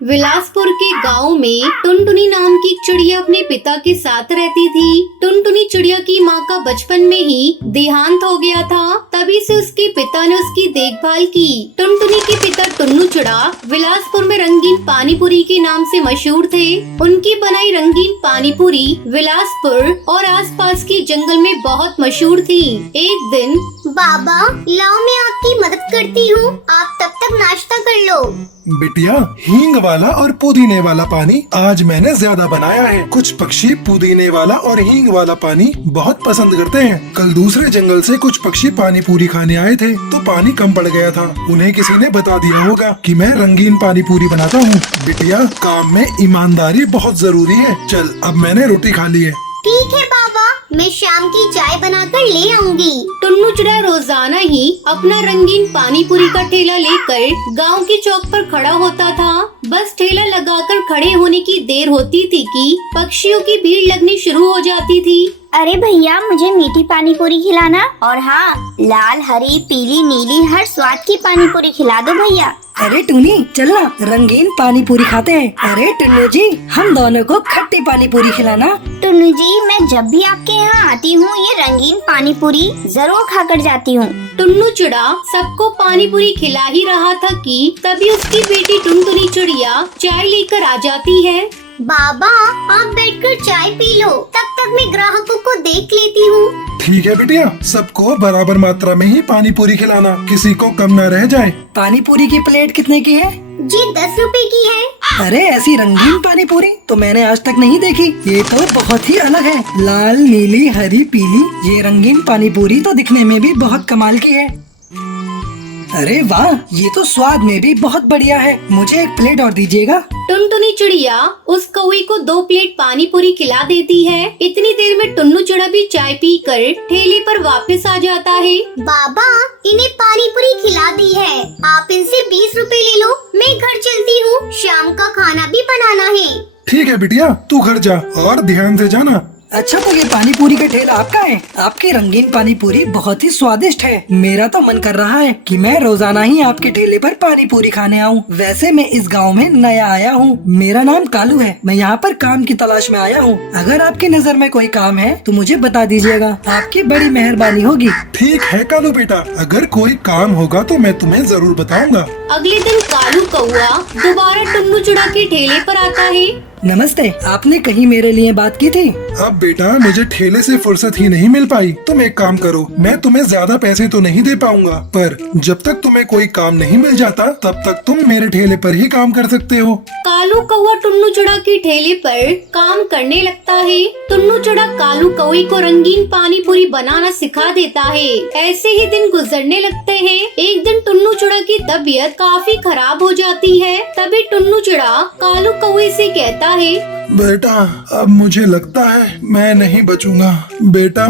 विलासपुर के गांव में टुनटुनी नाम की एक चिड़िया अपने पिता के साथ रहती थी। टुनटुनी चिड़िया की माँ का बचपन में ही देहांत हो गया था। तभी से उसके पिता ने उसकी देखभाल की। टुनटुनी के पिता टुन्नू चिड़ा विलासपुर में रंगीन पानीपुरी के नाम से मशहूर थे। उनकी बनाई रंगीन पानीपुरी विलासपुर और आसपास के जंगल में बहुत मशहूर थी। एक दिन, बाबा लाओ मैं आपकी मदद करती हूँ, आप तब तक नाश्ता कर लो। बिटिया, हींग वाला और पुदीने वाला पानी आज मैंने ज्यादा बनाया है। कुछ पक्षी पुदीने वाला और हींग वाला पानी बहुत पसंद करते हैं। कल दूसरे जंगल से कुछ पक्षी पानी पूरी खाने आए थे तो पानी कम पड़ गया था। उन्हें किसी ने बता दिया होगा कि मैं रंगीन पानी पूरी बनाता हूँ। बिटिया, काम में ईमानदारी बहुत जरूरी है। चल, अब मैंने रोटी खा ली है। ठीक है बाबा, मैं शाम की चाय बनाकर ले आऊंगी। टुन्नू चिड़ा रोजाना ही अपना रंगीन पानीपुरी का ठेला लेकर गांव के चौक पर खड़ा होता था। बस ठेला लगाकर खड़े होने की देर होती थी कि पक्षियों की भीड़ लगनी शुरू हो जाती थी। अरे भैया, मुझे मीठी पानी पूरी खिलाना, और हाँ, लाल हरी पीली नीली हर स्वाद की पानी पूरी खिला दो भैया। अरे टूनी, चल ना रंगीन पानी पूरी खाते हैं। अरे टुन्नू जी, हम दोनों को खट्टी पानी पूरी खिलाना। टुन्नू जी, मैं जब भी आपके यहाँ आती हूँ ये रंगीन पानी पूरी जरूर खाकर जाती हूँ। टुन्नू चिड़ा सबको पानीपुरी खिला ही रहा था कि तभी उसकी बेटी टुनटुनी चिड़िया चाय लेकर आ जाती है। बाबा, आप बैठकर चाय पी लो, तब तक मैं ग्राहकों को देख लेती हूँ। ठीक है बिटिया, सबको बराबर मात्रा में ही पानी पूरी खिलाना, किसी को कम न रह जाए। पानी पूरी की प्लेट कितने की है? जी 10 रुपए की है। अरे ऐसी रंगीन पानी पूरी तो मैंने आज तक नहीं देखी। ये तो बहुत ही अलग है। लाल नीली हरी पीली, ये रंगीन पानी पूरी तो दिखने में भी बहुत कमाल की है। अरे वाह, ये तो स्वाद में भी बहुत बढ़िया है। मुझे एक प्लेट और दीजिएगा। टुनटुनी चिड़िया उस कौवे को 2 प्लेट पानी पूरी खिला देती है। इतनी देर में टुन्नू चिड़ा भी चाय पीकर ठेले पर वापस आ जाता है। बाबा, इन्हें पानी पूरी खिला दी है, आप इनसे 20 रुपए ले लो। मैं घर चलती हूँ, शाम का खाना भी बनाना है। ठीक है बिटिया, तू घर जा और ध्यान से जाना। अच्छा, तो ये पानी पूरी का ठेला आपका है? आपकी रंगीन पानी पूरी बहुत ही स्वादिष्ट है। मेरा तो मन कर रहा है कि मैं रोजाना ही आपके ठेले पर पानी पूरी खाने आऊं। वैसे मैं इस गांव में नया आया हूं। मेरा नाम कालू है। मैं यहाँ पर काम की तलाश में आया हूँ। अगर आपकी नजर में कोई काम है तो मुझे बता दीजिएगा, आपकी बड़ी मेहरबानी होगी। ठीक है कालू बेटा, अगर कोई काम होगा तो मैं तुम्हें जरूर बताऊंगा। अगले दिन कालू कौआ दोबारा टुन्नू चिड़ा के ठेले पर आता है। नमस्ते, आपने कहीं मेरे लिए बात की थी? अब बेटा, मुझे ठेले से फुर्सत ही नहीं मिल पाई। तुम एक काम करो, मैं तुम्हें ज्यादा पैसे तो नहीं दे पाऊंगा, पर जब तक तुम्हें कोई काम नहीं मिल जाता तब तक तुम मेरे ठेले पर ही काम कर सकते हो। कालू कौआ टुन्नू चिड़ा के ठेले पर काम करने लगता है। टुन्नू चिड़ा कालू कौवे को रंगीन पानी पूरी बनाना सिखा देता है। ऐसे ही दिन गुजरने लगते हैं। एक दिन टुन्नू चिड़ा की तबीयत काफी खराब हो जाती है। तभी टुन्नू चिड़ा कालू कौवे से कहता है, बेटा, अब मुझे लगता है मैं नहीं बचूंगा। बेटा,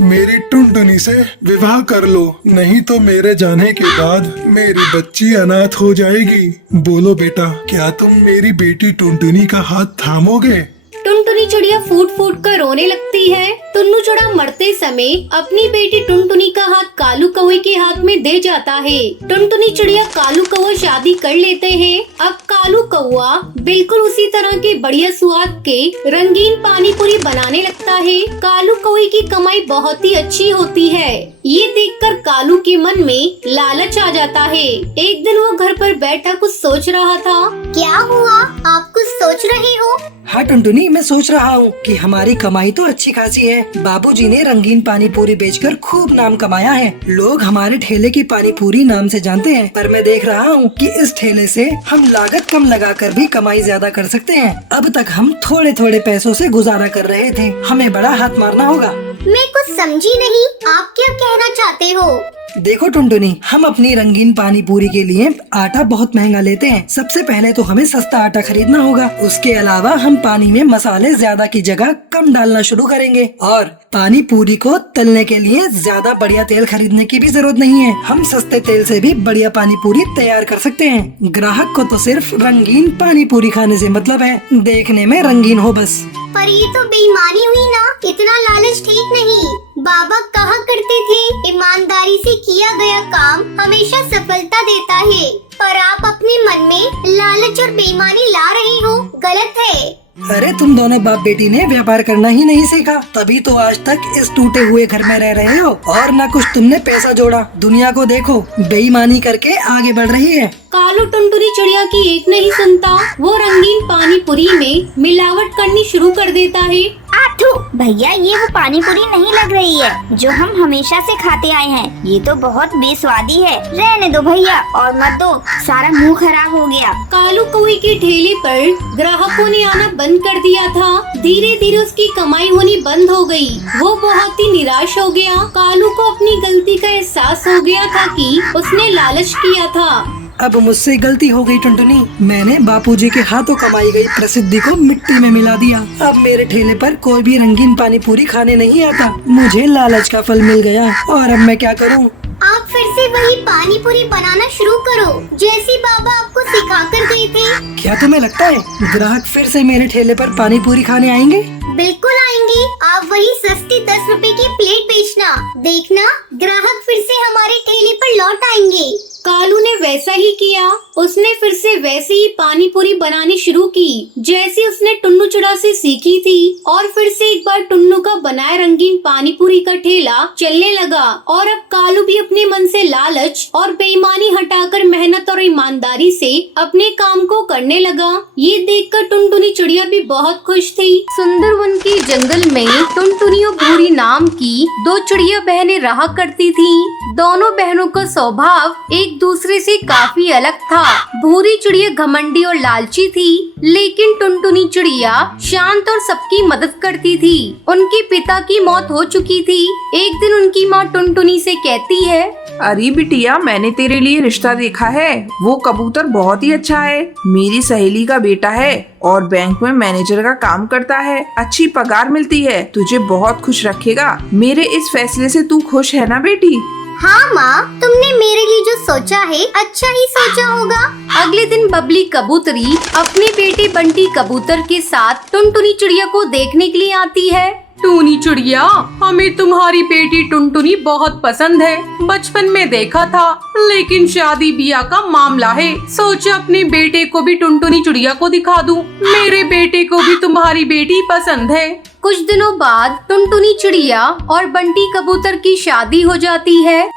मेरी टुनटुनी से विवाह कर लो, नहीं तो मेरे जाने के बाद मेरी बच्ची अनाथ हो जाएगी। बोलो बेटा, क्या तुम मेरी बेटी टुनटुनी का हाथ थामोगे? टुनटुनी चिड़िया फूट फूट कर रोने लगती है। टुन्नू चिड़ा मरते समय अपनी बेटी टुनटुनी का हाथ कालू कौवे के हाथ में दे जाता है। टुनटुनी चिड़िया कालू कौवा शादी कर लेते हैं। अब कालू कौवा बिल्कुल उसी तरह के बढ़िया स्वाद के रंगीन पानी पूरी बनाने लगता है। कालू कौवे की कमाई बहुत ही अच्छी होती है। ये देखकर कालू के मन में लालच आ जाता है। एक दिन वो घर पर बैठा कुछ सोच रहा था। क्या हुआ, आप कुछ सोच रहे हो? हाँ टुनटुनी, मैं सोच रहा हूँ कि हमारी कमाई तो अच्छी खासी है। बाबूजी ने रंगीन पानी पूरी बेचकर खूब नाम कमाया है। लोग हमारे ठेले की पानी पूरी नाम से जानते हैं, पर मैं देख रहा हूँ कि इस ठेले से हम लागत कम लगाकर भी कमाई ज्यादा कर सकते हैं। अब तक हम थोड़े थोड़े पैसों से गुजारा कर रहे थे, हमें बड़ा हाथ मारना होगा। मैं कुछ समझी नहीं, आप क्या कहना चाहते हो? देखो टुनटुनी, हम अपनी रंगीन पानी पूरी के लिए आटा बहुत महंगा लेते हैं। सबसे पहले तो हमें सस्ता आटा खरीदना होगा। उसके अलावा हम पानी में मसाले ज्यादा की जगह कम डालना शुरू करेंगे, और पानी पूरी को तलने के लिए ज्यादा बढ़िया तेल खरीदने की भी जरूरत नहीं है। हम सस्ते तेल से भी बढ़िया पानी पूरी तैयार कर सकते हैं। ग्राहक को तो सिर्फ रंगीन पानी पूरी खाने से मतलब है, देखने में रंगीन हो बस। पर ये तो बेईमानी हुई ना, इतना लालच ठीक नहीं। बाबा कहा करते थे, ईमानदारी से किया गया काम हमेशा सफलता देता है। पर आप अपने मन में लालच और बेईमानी ला रही हो, गलत है। अरे तुम दोनों बाप बेटी ने व्यापार करना ही नहीं सीखा, तभी तो आज तक इस टूटे हुए घर में रह रहे हो। और न कुछ तुमने पैसा जोड़ा। दुनिया को देखो, बेईमानी करके आगे बढ़ रही है। कालू टुनटुनी चिड़िया की एक नहीं सुनता। वो रंगीन पानी पूरी में मिलावट करनी शुरू कर देता है। आठू भैया, ये वो पानी पूरी नहीं लग रही है जो हम हमेशा से खाते आए हैं। ये तो बहुत बेस्वादी है। रहने दो भैया, और मत दो, सारा मुंह खराब हो गया। कालू कौवे के ठेले पर ग्राहकों ने आना बंद कर दिया था। धीरे धीरे उसकी कमाई होनी बंद हो गई। वो बहुत ही निराश हो गया। कालू को अपनी गलती का एहसास हो गया था कि उसने लालच किया था। अब मुझसे गलती हो गई टुनटुनी। मैंने बापूजी के हाथों कमाई गई प्रसिद्धि को मिट्टी में मिला दिया। अब मेरे ठेले पर कोई भी रंगीन पानी पूरी खाने नहीं आता। मुझे लालच का फल मिल गया, और अब मैं क्या करूं? आप फिर से वही पानी पूरी बनाना शुरू करो, जैसी बाबा आपको सिखा कर गए थे। क्या तुम्हें लगता है ग्राहक फिर से मेरे ठेले पर पानी पूरी खाने आएंगे? बिल्कुल आएंगे। आप वही सस्ती 10 रुपए की प्लेट बेचना, देखना ग्राहक फिर से हमारे ठेले पर लौट आएंगे। कालू ने वैसा ही किया। उसने फिर से वैसे ही पानी पूरी बनानी शुरू की जैसे उसने टुन्नू चिड़ा से सीखी थी। और फिर से एक बार टुन्नू का बनाए रंगीन पानी पूरी का ठेला चलने लगा। और अब कालू भी अपने मन से लालच और बेईमानी हटाकर मेहनत और ईमानदारी से अपने काम को करने लगा। ये देखकर टुनटुनी चिड़िया भी बहुत खुश थी। सुंदरवन के जंगल में टुनटुनी और भूरी नाम की दो चिड़िया बहनें रहा करती थी। दोनों बहनों का स्वभाव एक दूसरे से काफी अलग था। भूरी चिड़िया घमंडी और लालची थी, लेकिन टुनटुनी चिड़िया शांत और सबकी मदद करती थी। उनके पिता की मौत हो चुकी थी। एक दिन उनकी माँ टुनटुनी से कहती है, अरे बिटिया, मैंने तेरे लिए रिश्ता देखा है। वो कबूतर बहुत ही अच्छा है। मेरी सहेली का बेटा है और बैंक में मैनेजर का काम करता है। अच्छी पगार मिलती है, तुझे बहुत खुश रखेगा। मेरे इस फैसले से तू खुश है ना बेटी? हाँ माँ, तुमने मेरे लिए जो सोचा है अच्छा ही सोचा होगा। अगले दिन बबली कबूतरी अपने बेटे बंटी कबूतर के साथ टुनटुनी चिड़िया को देखने के लिए आती है। टूनी चिड़िया, हमें तुम्हारी बेटी टुनटुनी बहुत पसंद है। बचपन में देखा था, लेकिन शादी ब्याह का मामला है। सोचा अपने बेटे को भी टुनटुनी चिड़िया को दिखा दूं। मेरे बेटे को भी तुम्हारी बेटी पसंद है। कुछ दिनों बाद टुनटुनी चिड़िया और बंटी कबूतर की शादी हो जाती है।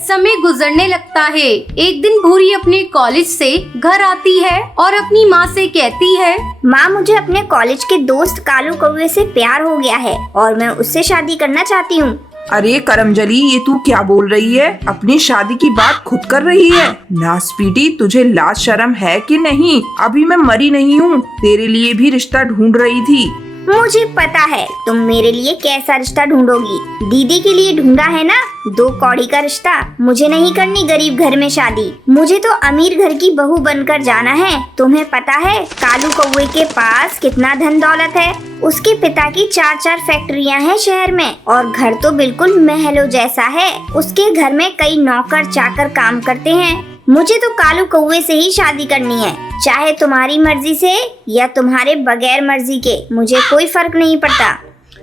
समय गुजरने लगता है। एक दिन भूरी अपने कॉलेज से घर आती है और अपनी माँ से कहती है, माँ, मुझे अपने कॉलेज के दोस्त कालू कौवे से प्यार हो गया है और मैं उससे शादी करना चाहती हूँ। अरे करमजली, ये तू क्या बोल रही है? अपनी शादी की बात खुद कर रही है। नासपीटी, तुझे लाज शर्म है कि नहीं? अभी मैं मरी नहीं हूँ, तेरे लिए भी रिश्ता ढूंढ रही थी। मुझे पता है तुम मेरे लिए कैसा रिश्ता ढूंढोगी। दीदी के लिए ढूंढा है ना, 2 कौड़ी का रिश्ता। मुझे नहीं करनी गरीब घर में शादी, मुझे तो अमीर घर की बहू बनकर जाना है। तुम्हें पता है कालू कौवे के पास कितना धन दौलत है? उसके पिता की 4-4 फैक्ट्रियां हैं शहर में, और घर तो बिल्कुल महलों जैसा है। उसके घर में कई नौकर चाकर काम करते हैं। मुझे तो कालू कौवे से ही शादी करनी है, चाहे तुम्हारी मर्जी से या तुम्हारे बगैर मर्जी के, मुझे कोई फर्क नहीं पड़ता।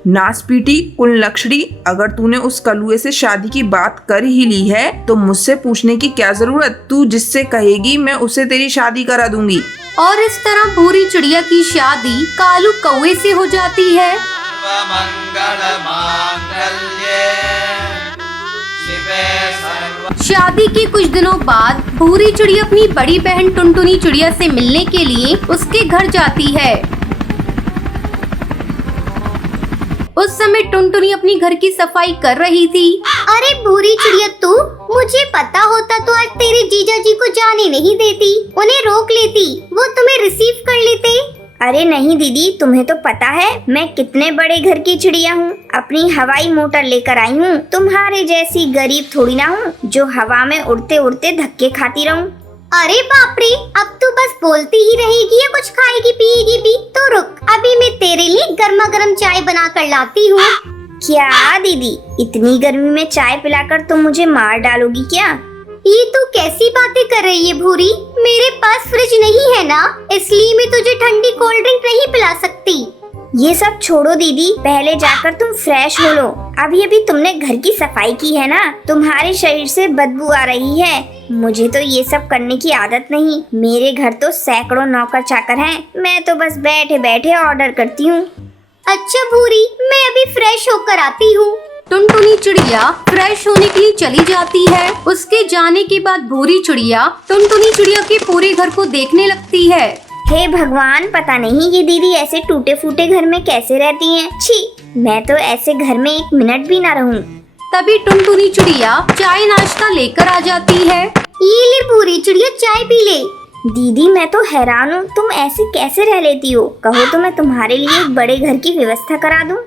नासपीटी कुलक्षणी, अगर तूने उस कलुए से शादी की बात कर ही ली है तो मुझसे पूछने की क्या जरूरत? तू जिससे कहेगी मैं उससे तेरी शादी करा दूंगी। और इस तरह भूरी चिड़िया की शादी कालू कौवे से हो जाती है। शादी के कुछ दिनों बाद भूरी चिड़िया अपनी बड़ी बहन टुनटुनी चिड़िया से मिलने के लिए उसके घर जाती है। उस समय टुनटुनी अपनी घर की सफाई कर रही थी। अरे भूरी चिड़िया, तू, मुझे पता होता तो आज तेरे जीजा जी को जाने नहीं देती, उन्हें रोक लेती, वो तुम्हें रिसीव कर लेते। अरे नहीं दीदी, तुम्हें तो पता है मैं कितने बड़े घर की चिड़िया हूँ। अपनी हवाई मोटर लेकर आई हूँ। तुम्हारे जैसी गरीब थोड़ी ना हूँ जो हवा में उड़ते उड़ते धक्के खाती रहूँ। अरे बाप रे, अब तू बस बोलती ही रहेगी या कुछ खाएगी पिएगी भी? तो रुक, अभी मैं तेरे लिए गर्मा गर्म चाय बना कर लाती हूँ। क्या दीदी, इतनी गर्मी में चाय पिलाकर तुम मुझे मार डालोगी क्या? ये तू कैसी बातें कर रही है भूरी? मेरे पास फ्रिज नहीं है ना, इसलिए मैं तुझे ठंडी कोल्ड ड्रिंक नहीं पिला सकती। ये सब छोड़ो दीदी, पहले जाकर तुम फ्रेश हो लो। अभी अभी तुमने घर की सफाई की है ना, तुम्हारे शरीर से बदबू आ रही है। मुझे तो ये सब करने की आदत नहीं। मेरे घर तो सैकड़ों नौकर चाकर हैं, मैं तो बस बैठे बैठे ऑर्डर करती हूँ। अच्छा भूरी, मैं अभी फ्रेश होकर आती हूँ। टुनटुनी चिड़िया फ्रेश होने के लिए चली जाती है। उसके जाने के बाद भूरी चिड़िया टुनटुनी चिड़िया के पूरे घर को देखने लगती है। हे भगवान, पता नहीं ये दीदी ऐसे टूटे फूटे घर में कैसे रहती हैं। छी, मैं तो ऐसे घर में एक मिनट भी ना रहूं। तभी टुनटुनी चिड़िया चाय नाश्ता लेकर आ जाती है। ये ले भूरी चिड़िया, चाय पी ले। दीदी मैं तो हैरान हूँ, तुम ऐसे कैसे रह लेती हो? कहो तो मैं तुम्हारे लिए एक बड़े घर की व्यवस्था करा दूं।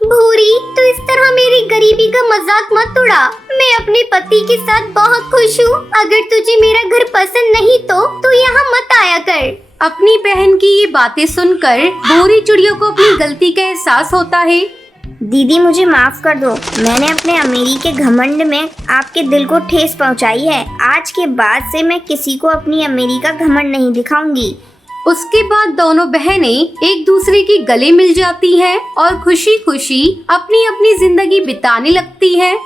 भूरी, तो इस तरह मेरी गरीबी का मजाक मत उड़ा। मैं अपने पति के साथ बहुत खुश हूँ। अगर तुझे मेरा घर पसंद नहीं तो यहाँ मत आया कर। अपनी बहन की ये बातें सुनकर भूरी चिड़िया को अपनी गलती का एहसास होता है। दीदी मुझे माफ कर दो, मैंने अपने अमीरी के घमंड में आपके दिल को ठेस पहुंचाई है। आज के बाद से मैं किसी को अपनी अमीरी का घमंड नहीं दिखाऊंगी। उसके बाद दोनों बहनें एक दूसरे के गले मिल जाती हैं और खुशी खुशी अपनी अपनी जिंदगी बिताने लगती हैं।